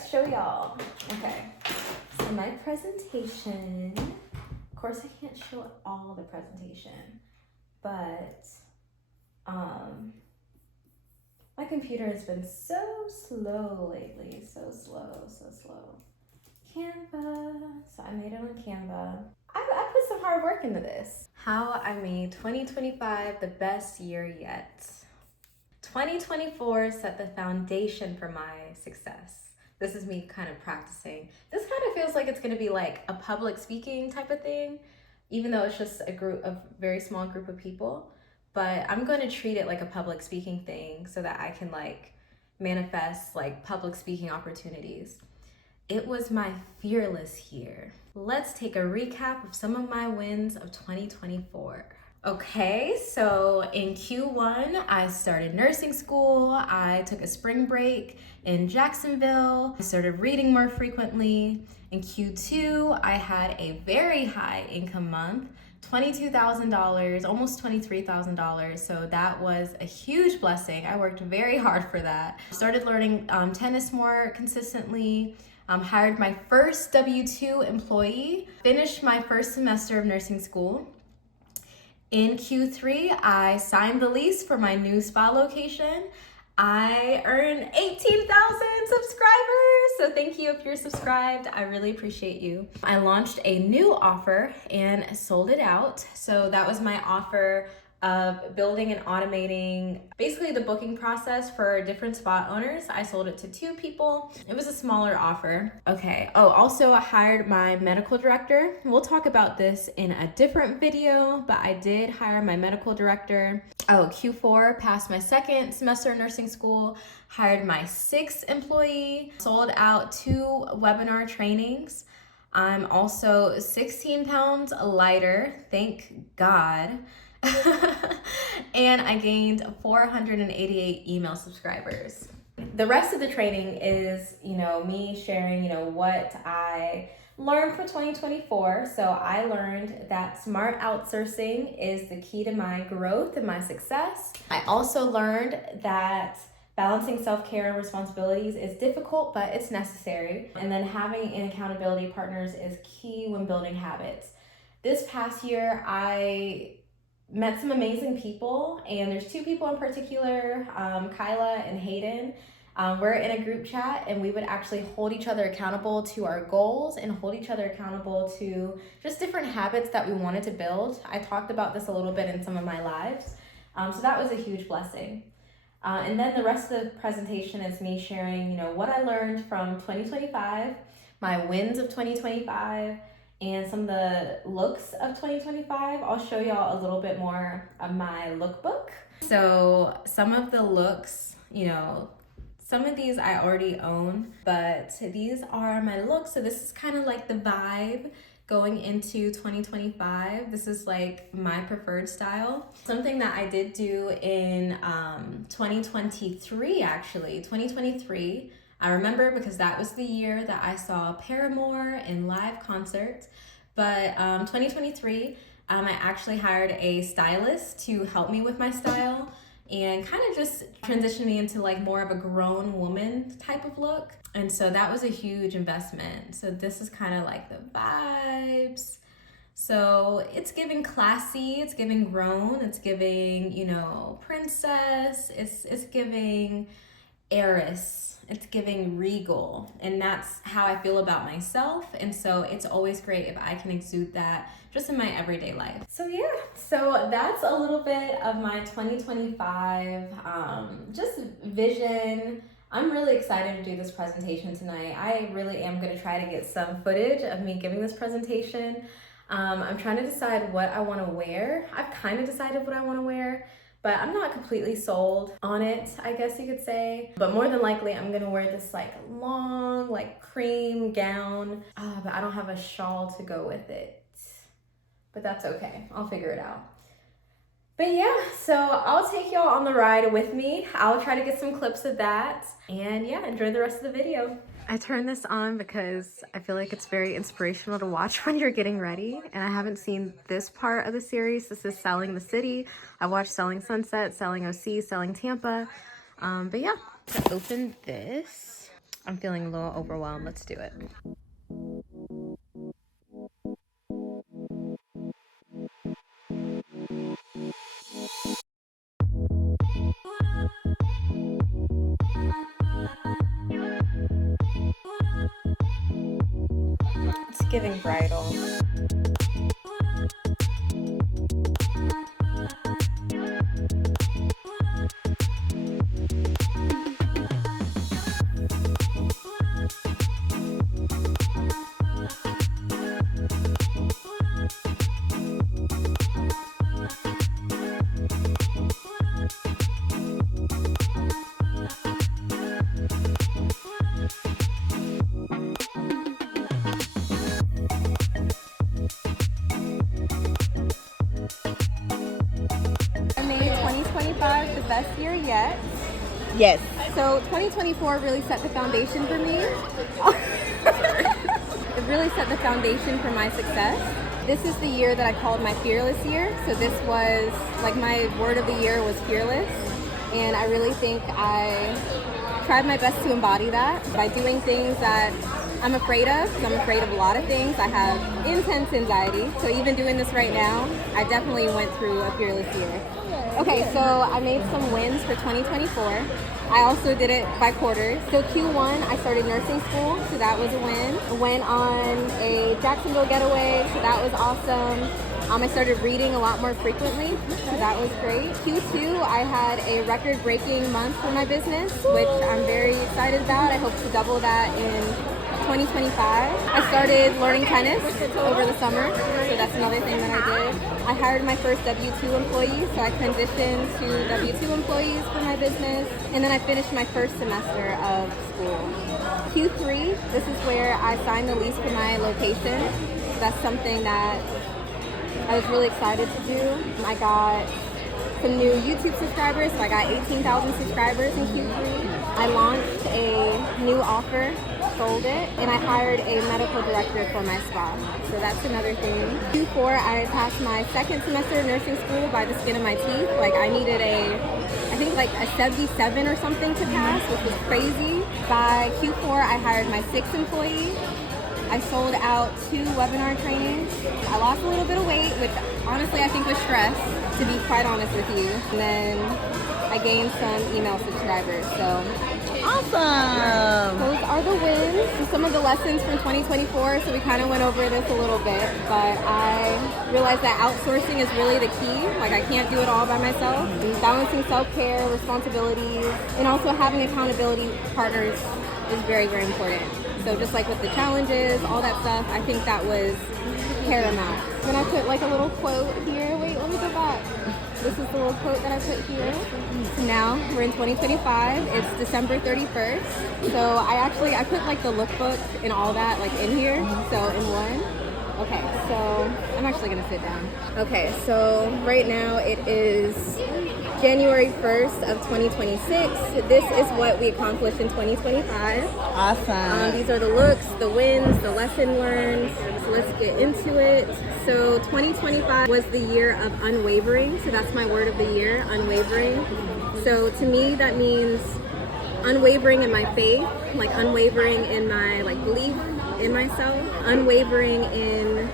let's show y'all. Okay, so my presentation, of course I can't show all the presentation, but my computer has been so slow lately, so slow. Canva, so I made it on Canva. I put some hard work into this. How I made 2025 the best year yet. 2024 set the foundation for my success. This is me kind of practicing. This kind of feels like it's gonna be like a public speaking type of thing, even though it's just a very small group of people. But I'm going to treat it like a public speaking thing so that I can like manifest like public speaking opportunities. It was my fearless year. Let's take a recap of some of my wins of 2024. Okay, so in Q1, I started nursing school. I took a spring break in Jacksonville. I started reading more frequently. In Q2, I had a very high income month. $22,000, almost $23,000. So that was a huge blessing. I worked very hard for that. Started learning tennis more consistently. Hired my first W-2 employee. Finished my first semester of nursing school. In Q3, I signed the lease for my new spa location. I earned 18,000 subscribers. So thank you if you're subscribed. I really appreciate you. I launched a new offer and sold it out. So that was my offer of building and automating basically the booking process for different spa owners. I sold it to 2 people. It was a smaller offer. Okay. Oh, also I hired my medical director. We'll talk about this in a different video, but I did hire my medical director. Oh, Q4, passed my second semester of nursing school, hired my 6th employee, sold out 2 webinar trainings. I'm also 16 pounds lighter, thank God. And I gained 488 email subscribers. The rest of the training is, me sharing, what I learned for 2024. So I learned that smart outsourcing is the key to my growth and my success. I also learned that balancing self-care and responsibilities is difficult, but it's necessary. And then having an accountability partners is key when building habits. This past year, I met some amazing people, and there's 2 people in particular, Kyla and Hayden. We're in a group chat, and we would actually hold each other accountable to our goals and hold each other accountable to just different habits that we wanted to build. I talked about this a little bit in some of my lives. So that was a huge blessing. And then the rest of the presentation is me sharing, what I learned from 2025, my wins of 2025, and some of the looks of 2025. I'll show y'all a little bit more of my lookbook. So some of the looks, some of these I already own, but these are my looks. So this is kind of like the vibe going into 2025. This is like my preferred style. Something that I did do in 2023, actually. 2023, I remember because that was the year that I saw Paramore in live concert. But 2023, I actually hired a stylist to help me with my style and kind of just transition me into like more of a grown woman type of look. And so that was a huge investment. So this is kind of like the vibes. So it's giving classy, it's giving grown, it's giving, princess, it's giving heiress, it's giving regal, and that's how I feel about myself. And so it's always great if I can exude that just in my everyday life. So yeah, so that's a little bit of my 2025 just vision. I'm really excited to do this presentation tonight. I really am going to try to get some footage of me giving this presentation. I'm trying to decide what I want to wear. I've kind of decided what I want to wear, but I'm not completely sold on it, I guess you could say. But more than likely, I'm gonna wear this like long, like cream gown, but I don't have a shawl to go with it. But that's okay, I'll figure it out. But yeah, so I'll take y'all on the ride with me. I'll try to get some clips of that. And yeah, enjoy the rest of the video. I turned this on because I feel like it's very inspirational to watch when you're getting ready. And I haven't seen this part of the series. This is Selling the City. I watched Selling Sunset, Selling OC, Selling Tampa. But yeah, to open this, I'm feeling a little overwhelmed. Let's do it. It's giving bridal. I made 2025 the best year yet. Yes. So 2024 really set the foundation for me. It really set the foundation for my success. This is the year that I called my fearless year. So this was like my word of the year was fearless. And I really think I tried my best to embody that by doing things that I'm afraid of, because I'm afraid of a lot of things. I have intense anxiety. So even doing this right now, I definitely went through a fearless year. Okay, so I made some wins for 2024. I also did it by quarters. So Q1, I started nursing school, so that was a win. I went on a Jacksonville getaway, so that was awesome. I started reading a lot more frequently, so that was great. Q2, I had a record-breaking month for my business, which I'm very excited about. I hope to double that in 2025. I started learning tennis over the summer, so that's another thing that I did. I hired my first W-2 employee, so I transitioned to W-2 employees for my business, and then I finished my first semester of school. Q3, this is where I signed the lease for my location. That's something that I was really excited to do. I got some new YouTube subscribers, so I got 18,000 subscribers in Q3. I launched a new offer, sold it, and I hired a medical director for my spa. So that's another thing. Q4, I passed my second semester of nursing school by the skin of my teeth. Like I needed I think like a 77 or something to pass, which was crazy. By Q4, I hired my sixth employee. I sold out 2 webinar trainings. I lost a little bit of weight, which honestly I think was stress, to be quite honest with you. And then I gained some email subscribers, so. Awesome! Those are the wins. And some of the lessons from 2024, so we kind of went over this a little bit, but I realized that outsourcing is really the key. Like I can't do it all by myself. And balancing self-care, responsibilities, and also having accountability partners is very, very important. So just like with the challenges, all that stuff, I think that was paramount. Then I put like a little quote here. Wait, let me go back. This is the little quote that I put here. So now we're in 2025. It's December 31st. So I put like the lookbook and all that like in here. So in one. Okay, so I'm actually gonna sit down. Okay, so right now it is January 1st of 2026. This is what we accomplished in 2025. Awesome. These are the looks, the wins, the lesson learned. So let's get into it. So 2025 was the year of unwavering. So that's my word of the year, unwavering. So to me, that means unwavering in my faith, like unwavering in my like belief in myself, unwavering in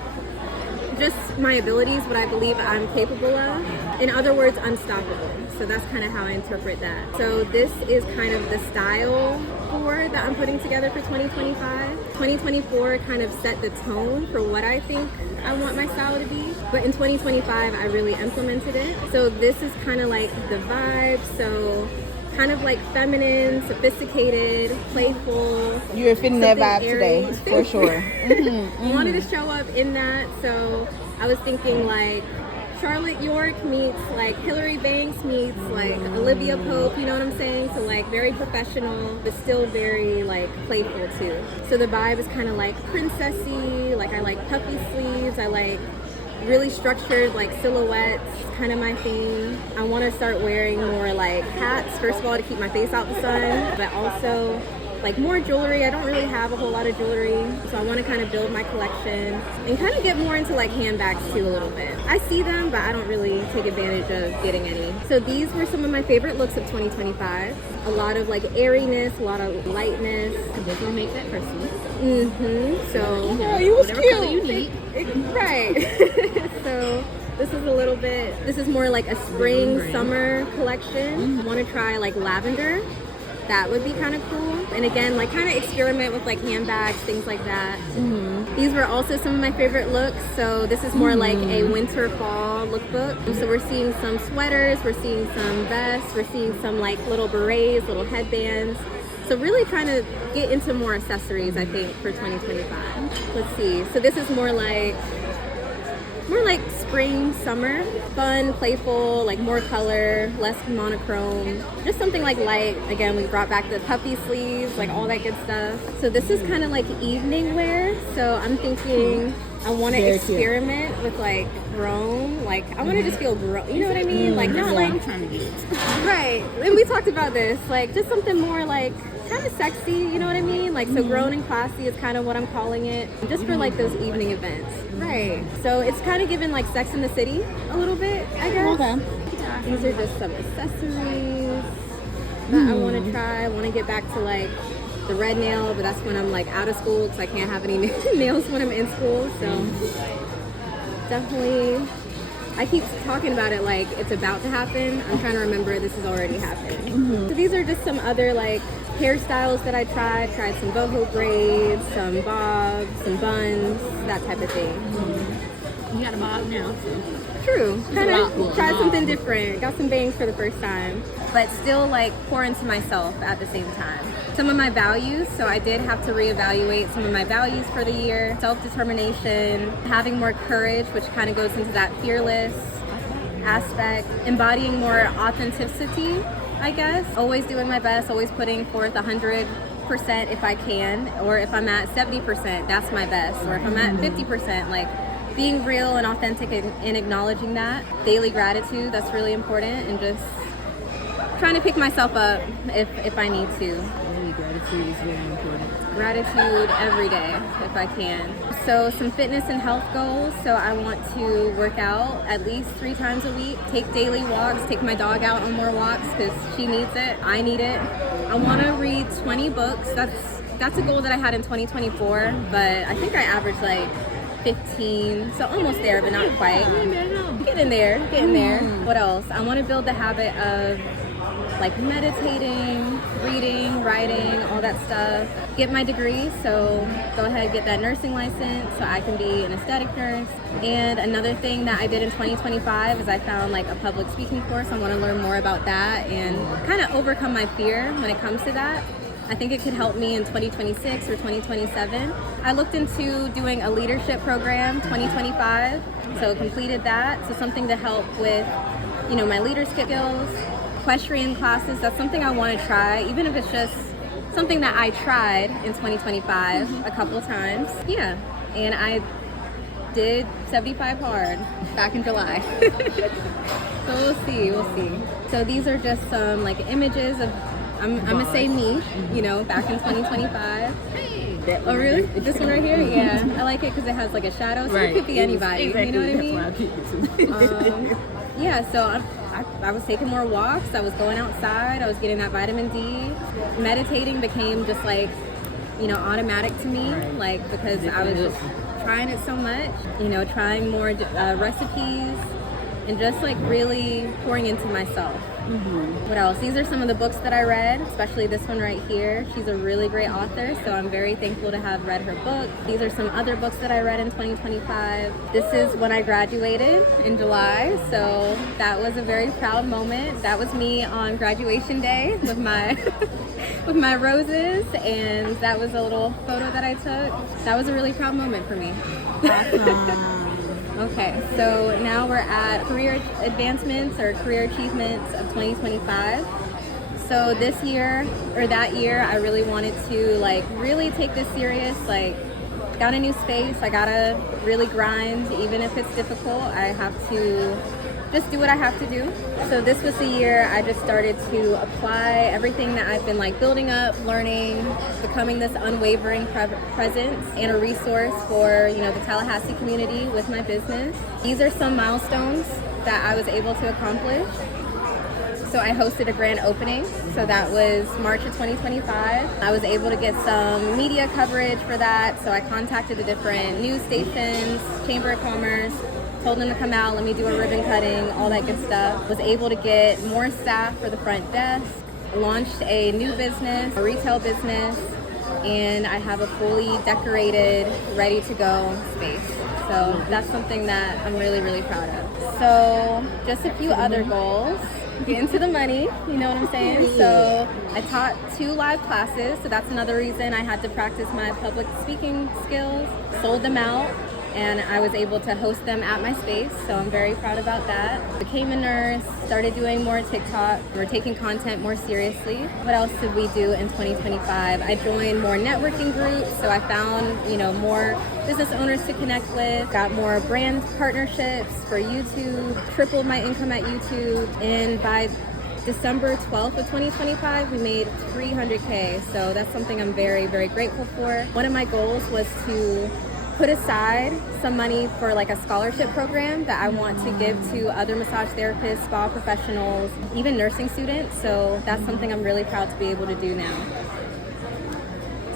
just my abilities, what I believe I'm capable of. In other words, unstoppable. So that's kind of how I interpret that. So this is kind of the style board that I'm putting together for 2025. 2024 kind of set the tone for what I think I want my style to be. But in 2025, I really implemented it. So this is kind of like the vibe. So kind of like feminine, sophisticated, playful. You're fitting that vibe airy. Today, for sure. I wanted to show up in that, so I was thinking like Charlotte York meets like Hillary Banks meets like Olivia Pope, you know what I'm saying? So like very professional, but still very like playful too. So the vibe is kind of like princessy, like I like puffy sleeves, I like really structured like silhouettes, kind of my theme. I want to start wearing more like hats, first of all to keep my face out the sun, but also like more jewelry. I don't really have a whole lot of jewelry, so I want to kind of build my collection and kind of get more into like handbags too a little bit. I see them, but I don't really take advantage of getting any. So these were some of my favorite looks of 2025. A lot of like airiness, a lot of lightness. This will make that personal. So Yeah, you was Whatever cute. color you need. right. So this is a little bit, this is more like a spring, summer collection. Want to try like lavender. That would be kind of cool. And again, like kind of experiment with like handbags, things like that. These were also some of my favorite looks. So this is more like a winter fall lookbook. So we're seeing some sweaters, we're seeing some vests, we're seeing some like little berets, little headbands. So really trying to get into more accessories, I think, for 2025. Let's see. So this is more like spring, summer, fun, playful, like more color, less monochrome, just something like light. Again, we brought back the puffy sleeves, like all that good stuff. So this is kind of like evening wear. So I'm thinking I want to experiment with like grown, like I want to just feel grown, you know what I mean? Like not like, I'm trying to get it. right. And we talked about this, like just something more like kind of sexy, you know what I mean? Like so grown and classy is kind of what I'm calling it, just for like those evening events. Right. So it's kind of given like Sex in the City a little bit, I guess. Okay. These are just some accessories that I want to try. I want to get back to like the red nail, but that's when I'm like out of school because I can't have any nails when I'm in school. So definitely, I keep talking about it like it's about to happen. I'm trying to remember this is already happening. So these are just some other like hairstyles that I tried some boho braids, some bobs, some buns, that type of thing. You got a bob now, so. True. Kind lot of more. tried something different. Got some bangs for the first time, but still like pour into myself at the same time. Some of my values, so I did have to reevaluate some of my values for the year. Self-determination, having more courage, which kind of goes into that fearless aspect, embodying more authenticity, I guess. Always doing my best, always putting forth 100% if I can, or if I'm at 70%, that's my best, or if I'm at 50%, like being real and authentic and acknowledging that. Daily gratitude, that's really important, and just trying to pick myself up if I need to. Daily gratitude is very important. Gratitude every day if I can. So some fitness and health goals. So I want to work out at least 3 times a week, take daily walks, take my dog out on more walks because she needs it, I need it. I want to read 20 books. That's a goal that I had in 2024, but I think I averaged like 15, so almost there, but not quite. Getting there. What else? I want to build the habit of like meditating, reading, writing, all that stuff. Get my degree, so go ahead, get that nursing license so I can be an aesthetic nurse. And another thing that I did in 2025 is I found like a public speaking course. I want to learn more about that and kind of overcome my fear when it comes to that. I think it could help me in 2026 or 2027. I looked into doing a leadership program 2025, so completed that. So something to help with, you know, my leadership skills. Equestrian classes, that's something I want to try, even if it's just something that I tried in 2025 a couple times. Yeah, and I did 75 hard back in July. So we'll see. So these are just some like images of, I'm gonna say me, you know, back in 2025. Oh really? This one right here? Yeah, I like it because it has like a shadow, so it could be anybody. Exactly. You know what I mean? That's why I keep it. Yeah, so I was taking more walks, I was going outside, I was getting that vitamin D. Meditating became just like, you know, automatic to me, like because I was just trying it so much, you know, trying more recipes and just like really pouring into myself. What else? These are some of the books that I read, especially this one right here. She's a really great author, so I'm very thankful to have read her book. These are some other books that I read in 2025. This is when I graduated in July, so that was a very proud moment. That was me on graduation day with my with my roses, and that was a little photo that I took. That was a really proud moment for me. Okay, so now we're at career advancements or career achievements of 2025. So this year, or that year, I really wanted to like really take this serious, like got a new space, I gotta really grind, even if it's difficult. I have to just do what I have to do. So this was the year I just started to apply everything that I've been like building up, learning, becoming this unwavering presence and a resource for, you know, the Tallahassee community with my business. These are some milestones that I was able to accomplish. So I hosted a grand opening. So that was March of 2025. I was able to get some media coverage for that. So I contacted the different news stations, Chamber of Commerce, told them to come out, let me do a ribbon cutting, all that good stuff. Was able to get more staff for the front desk, launched a new business, a retail business, and I have a fully decorated, ready to go space. So that's something that I'm really, really proud of. So just a few other goals. Get into the money, you know what I'm saying? So I taught 2 live classes, so that's another reason I had to practice my public speaking skills. Sold them out, and I was able to host them at my space, so I'm very proud about that. Became a nurse, started doing more TikTok. We're taking content more seriously. What else did we do in 2025? I joined more networking groups, so I found, you know, more business owners to connect with, got more brand partnerships for YouTube, tripled my income at YouTube, and by December 12th of 2025, we made 300K, so that's something I'm very, very grateful for. One of my goals was to put aside some money for like a scholarship program that I want to give to other massage therapists, spa professionals, even nursing students. So that's something I'm really proud to be able to do now.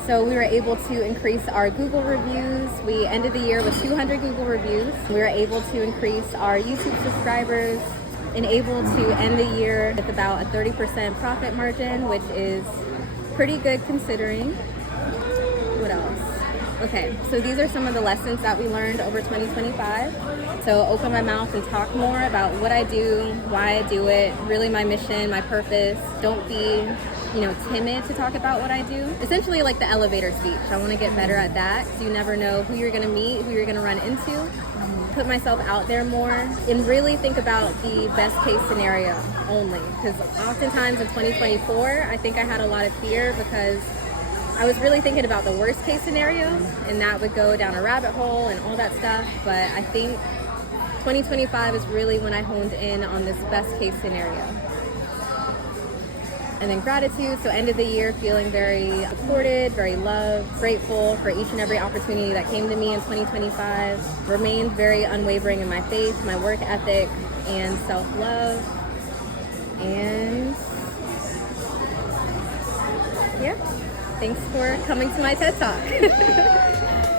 So we were able to increase our Google reviews. We ended the year with 200 Google reviews. We were able to increase our YouTube subscribers and able to end the year with about a 30% profit margin, which is pretty good considering. What else? Okay, so these are some of the lessons that we learned over 2025. So open my mouth and talk more about what I do, why I do it, really my mission, my purpose. Don't be, you know, timid to talk about what I do. Essentially like the elevator speech. I want to get better at that because you never know who you're going to meet, who you're going to run into. Put myself out there more and really think about the best case scenario only. Because oftentimes in 2024, I think I had a lot of fear because I was really thinking about the worst case scenario, and that would go down a rabbit hole and all that stuff. But I think 2025 is really when I honed in on this best case scenario. And then gratitude, so end of the year feeling very supported, very loved, grateful for each and every opportunity that came to me in 2025. Remained very unwavering in my faith, my work ethic, and self-love. And yeah. Thanks for coming to my TED Talk.